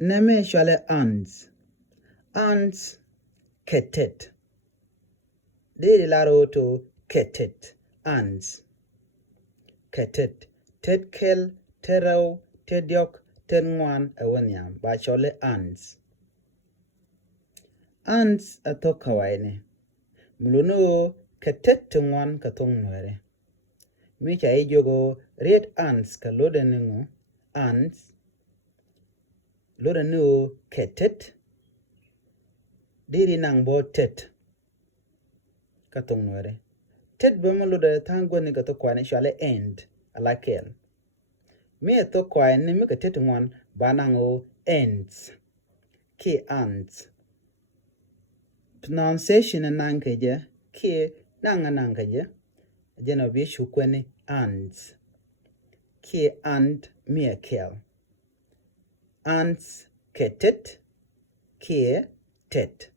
Neme shale ants. Ants ketet. Diri laro to ketet. Ants. Ketet. Ted kel, terau, tediok, tenwan awanyam. Ba shale ants. Ants atoka waine. Muluno ketet tengwan katong Nuer. Micha ijogo red ants ka lodenengo. Ants. Lodenengo ketet. Diri nang bo tet. Katong Nuer. Tet bema de tango ni kato kwane shale end. Alakel. Me to kwane mi ka tet ngwan banango ends. Ki ants. Pronunciation nankeje. Ki nankeje. Jeno bi shukweni ants. Ki ant mi kel. Ants ketet. Ki tet.